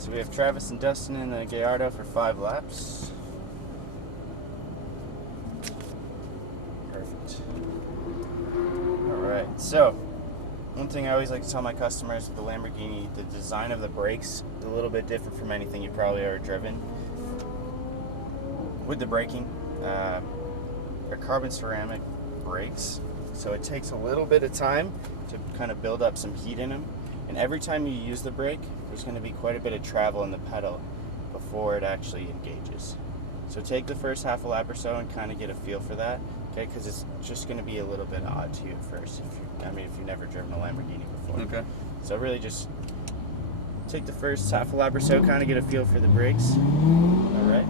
So we have Travis and Dustin in the Gallardo for 5 laps. Perfect. Alright, so one thing I always like to tell my customers with the Lamborghini, the design of the brakes is a little bit different from anything you've probably ever driven. With the braking, they're carbon ceramic brakes, so it takes a little bit of time to kind of build up some heat in them. And every time you use the brake, there's going to be quite a bit of travel in the pedal before it actually engages. So take the first half a lap or so and kind of get a feel for that, okay? Because it's just going to be a little bit odd to you at first if you've never driven a Lamborghini before. Okay. So really just take the first half a lap or so, kind of get a feel for the brakes. All right.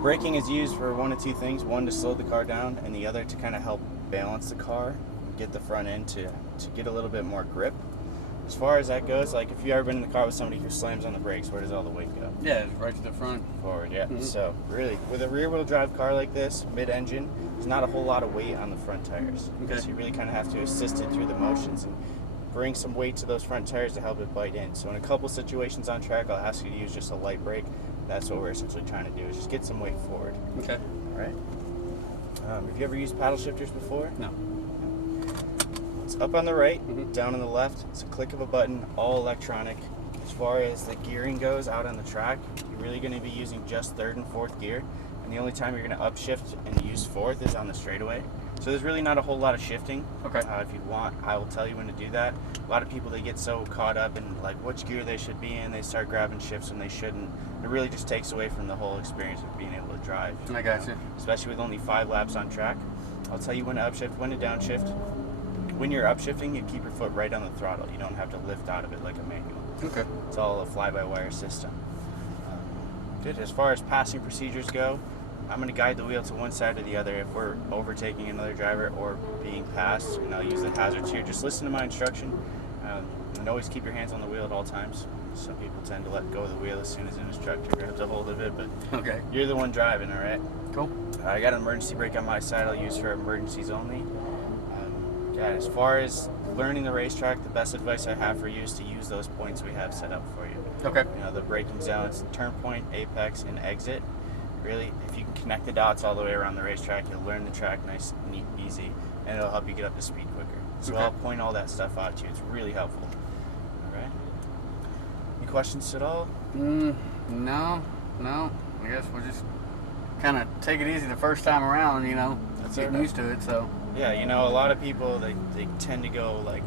Braking is used for one of two things: one, to slow the car down, and the other to kind of help balance the car, get the front end to get a little bit more grip. As far as that goes, like if you've ever been in the car with somebody who slams on the brakes, where does all the weight go? Yeah, it's right to the front. Forward, yeah. Mm-hmm. So really, with a rear-wheel drive car like this, mid-engine, there's not a whole lot of weight on the front tires. Okay. So you really kind of have to assist it through the motions and bring some weight to those front tires to help it bite in. So in a couple situations on track, I'll ask you to use just a light brake. That's what we're essentially trying to do, is just get some weight forward. Okay. All right. Have you ever used paddle shifters before? No. It's up on the right, down on the left. It's a click of a button, all electronic. As far as the gearing goes out on the track, you're really going to be using just 3rd and 4th gear. And the only time you're going to upshift and use 4th is on the straightaway. So there's really not a whole lot of shifting. Okay. If you want, I will tell you when to do that. A lot of people, they get so caught up in like which gear they should be in, they start grabbing shifts when they shouldn't. It really just takes away from the whole experience of being able to drive. I got you. Especially with only 5 laps on track. I'll tell you when to upshift, when to downshift. When you're upshifting, you keep your foot right on the throttle. You don't have to lift out of it like a manual. Okay. It's all a fly-by-wire system. Good. As far as passing procedures go, I'm going to guide the wheel to one side or the other if we're overtaking another driver or being passed, and I'll use the hazards here. Just listen to my instruction, and always keep your hands on the wheel at all times. Some people tend to let go of the wheel as soon as an instructor grabs a hold of it, but okay, you're the one driving, all right? Cool. I got an emergency brake on my side I'll use for emergencies only. As far as learning the racetrack, the best advice I have for you is to use those points we have set up for you. Okay. You know, the braking zones, turn point, apex, and exit. Really, if you can connect the dots all the way around the racetrack, you'll learn the track nice, neat, easy, and it'll help you get up to speed quicker. So okay. I'll point all that stuff out to you. It's really helpful. All right. Any questions at all? No. I guess we'll just kind of take it easy the first time around, you know. That's getting used to it, so. Yeah, you know, a lot of people, they tend to go like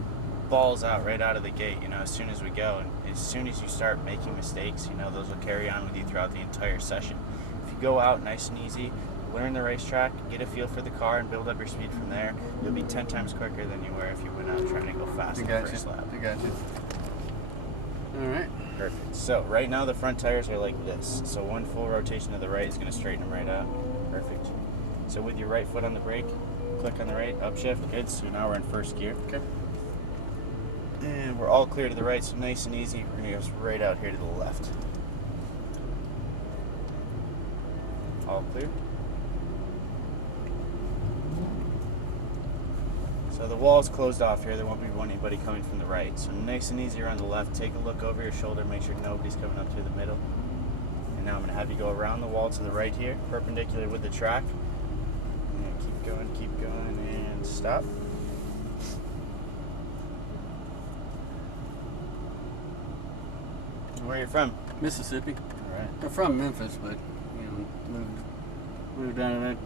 balls out right out of the gate, you know, as soon as we go. And as soon as you start making mistakes, you know, those will carry on with you throughout the entire session. If you go out nice and easy, learn the racetrack, get a feel for the car, and build up your speed from there, you'll be 10 times quicker than you were if you went out trying to go fast in the first lap. I got you. All right. Perfect. So right now the front tires are like this. So one full rotation to the right is going to straighten them right out. Perfect. So with your right foot on the brake, click on the right, upshift. Good. So now we're in 1st gear. Okay. And we're all clear to the right, so nice and easy. We're going to go right out here to the left. All clear. So the wall's closed off here. There won't be anybody coming from the right. So nice and easy around the left. Take a look over your shoulder. Make sure nobody's coming up through the middle. And now I'm going to have you go around the wall to the right here, perpendicular with the track. And keep going, and stop. Where are you from? Mississippi. All right. I'm from Memphis, but you know, moved down to that.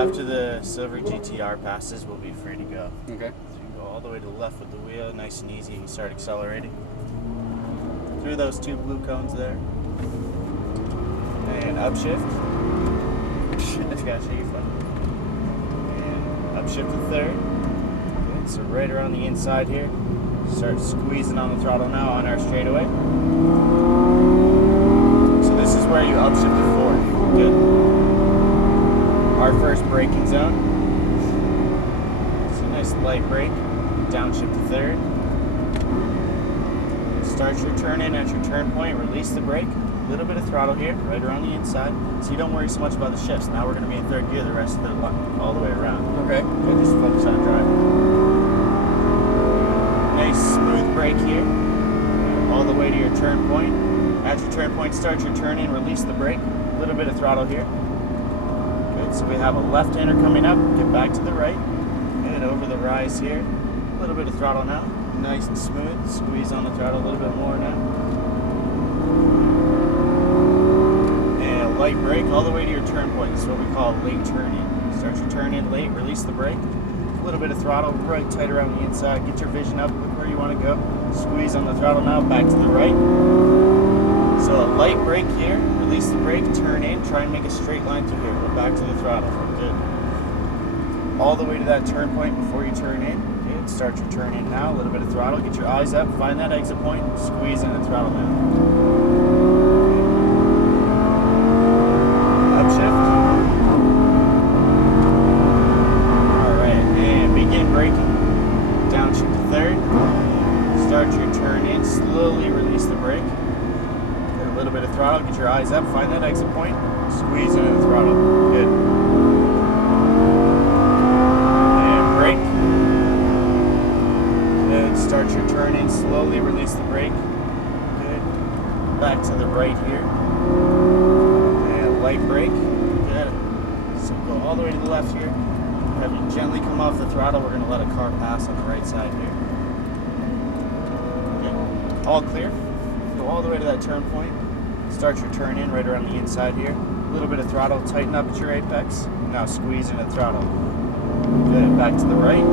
After the silver GTR passes, we'll be free to go. Okay. So you can go all the way to the left with the wheel, nice and easy. You can start accelerating through those 2 blue cones there, and upshift. That's gotta show you fun. And upshift to 3rd. Good. So right around the inside here. Start squeezing on the throttle now on our straightaway. So this is where you upshift to 4th. Good. Our first braking zone. It's a nice light brake. Downshift to 3rd. Start your turn in at your turn point. Release the brake. A little bit of throttle here, right around the inside. So you don't worry so much about the shifts. Now we're going to be in 3rd gear the rest of the all the way around. Okay. Good. Just focus on driving. Nice smooth brake here, all the way to your turn point. At your turn point, start your turn in, release the brake. A little bit of throttle here. Good, so we have a left-hander coming up, get back to the right. Good, over the rise here. A little bit of throttle now, nice and smooth. Squeeze on the throttle a little bit more now. And a light brake all the way to your turn point. This is what we call late turn in. Start your turn in late, release the brake. A little bit of throttle right tight around the inside. Get your vision up, look where you want to go. Squeeze on the throttle now, back to the right. So a light brake here, release the brake, turn in, try and make a straight line through here. Go back to the throttle. Good. All the way to that turn point before you turn in. Good. Start your turn in now, a little bit of throttle. Get your eyes up, find that exit point, squeeze in the throttle now. Upshift. Braking, downshift to third, start your turn in, slowly release the brake, get a little bit of throttle, get your eyes up, find that exit point, squeeze into the throttle, good. And brake, good, start your turn in, slowly release the brake, good, back to the right here, and light brake, good, so go all the way to the left here. Have you gently come off the throttle. We're going to let a car pass on the right side here. Okay. All clear. Go all the way to that turn point. Start your turn in right around the inside here. A little bit of throttle. Tighten up at your apex. Now squeeze into the throttle. Good. Back to the right.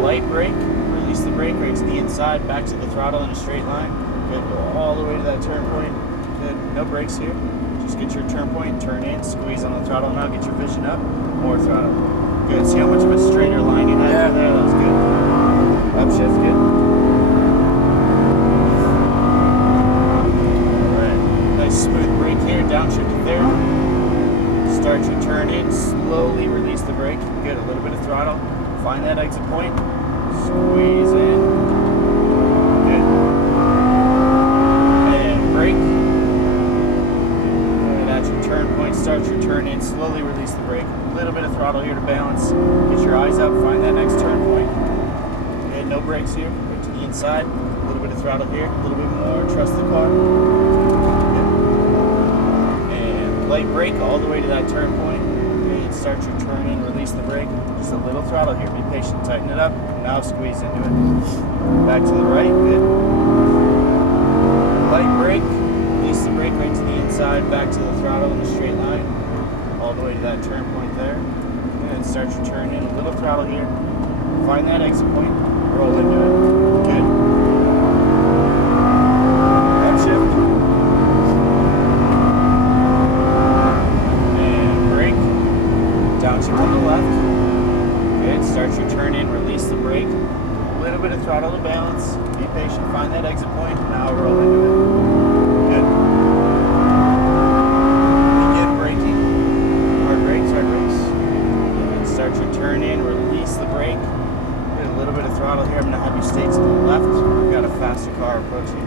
Light brake. Release the brake right to the inside. Back to the throttle in a straight line. Good. Go all the way to that turn point. Good. No brakes here. Just get your turn point, turn in, squeeze on the throttle now, get your vision up, more throttle. Good, see how much of a straighter line you had there? That was good. Upshift, good. Alright, nice smooth brake here, downshift to third. Start your turn in, slowly release the brake. Good, a little bit of throttle. Find that exit point, squeeze in. Good. And brake. Turn point, start your turn in, slowly release the brake. A little bit of throttle here to balance. Get your eyes up, find that next turn point. Okay, no brakes here, right to the inside. A little bit of throttle here, a little bit more, trust the car. Okay. And light brake all the way to that turn point. Okay, start your turn in, release the brake. Just a little throttle here, be patient, tighten it up. Now squeeze into it. Back to the right, good. Light brake. Release the brake right to the inside, back to the throttle in a straight line, all the way to that turn point there. And start your turn in, a little throttle here. Find that exit point, roll into it. Good. Upshift. And brake. Downshift on the left. Good. Start your turn in, release the brake. A little bit of throttle to balance. Be patient, find that exit point, now roll into it. Good. Begin braking. Hard brakes, hard brakes. Good. Start your turn in, release the brake. Get a little bit of throttle here. I'm going to have you stay to the left. We've got a faster car approaching.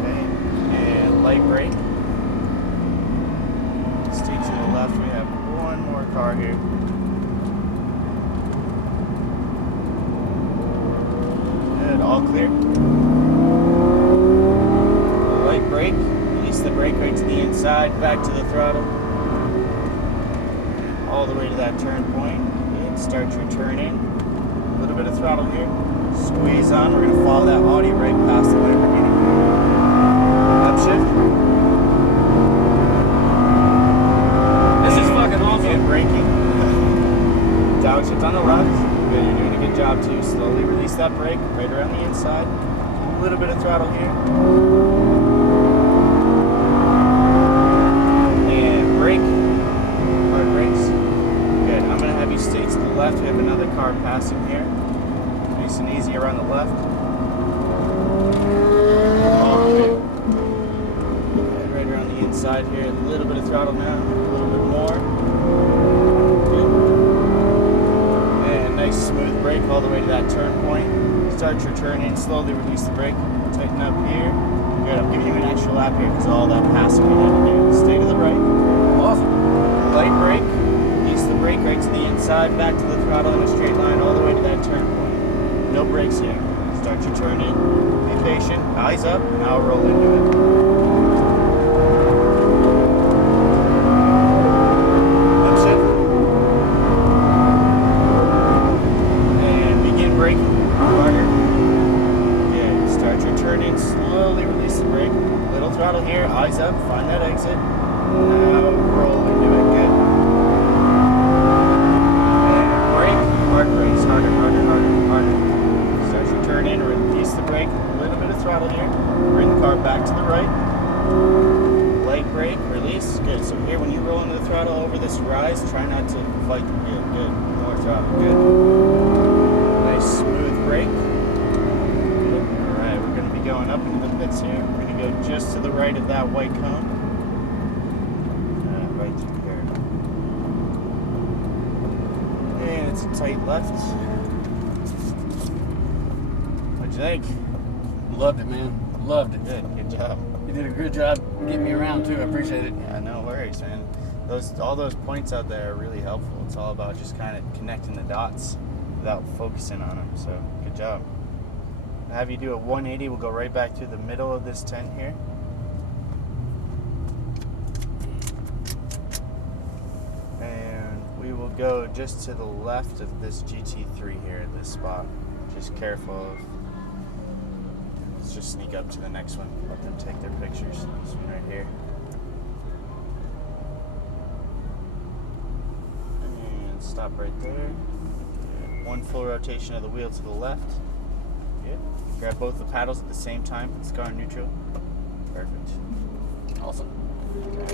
Okay. And light brake. Stay to the left. We have one more car here. All clear. Light brake. Release the brake right to the inside, back to the throttle. All the way to that turn point. Good. Start your turn in. A little bit of throttle here. Squeeze on. We're going to follow that Audi right past the Lamborghini. Upshift. This is fucking awesome. And braking. Downshift on the left. Good, you're doing a good job too. Slowly release that brake right around the inside. A little bit of throttle here. And brake. Hard brakes. Good. I'm going to have you stay to the left. We have another car passing here. Nice and easy around the left. All the way. Good, right around the inside here. A little bit of throttle now. A little bit more. Nice smooth brake all the way to that turn point. Start your turn in, slowly release the brake. Tighten up here. Good, I'm giving you an extra lap here because all that passing we had to do. Stay to the right. Awesome. drive back to the throttle in a straight line all the way to that turn point. No brakes here. Start your turn in. Be patient. Eyes up. Now roll into it. That's it. And begin braking harder. Good. Start your turn in. Slowly release the brake. Little throttle here. Eyes up. Find that exit. Now roll into it. Good. And brake. Hard brakes. Harder, harder, harder, harder. Start your turn in. Release the brake. A little bit of throttle here. Bring the car back to the right. Light brake. Release. Good. So here, when you roll into the throttle over this rise, try not to fight the wheel. Good. More throttle. Good. Nice smooth brake. Good. All right. We're going to be going up into the pits here. We're going to go just to the right of that white cone. Right through here. And it's a tight left. What'd you think? Loved it, man. Loved it. Good job. You did a good job getting me around too. I appreciate it. Yeah, no worries, man. All those points out there are really helpful. It's all about just kind of connecting the dots without focusing on them. So, good job. I'll have you do a 180. We'll go right back through the middle of this tent here. And we will go just to the left of this GT3 here at this spot. Just careful of. Let's just sneak up to the next one. Let them take their pictures. This one right here. And stop right there. Good. One full rotation of the wheel to the left. Good. Grab both the paddles at the same time. It's car neutral. Perfect. Awesome. Okay.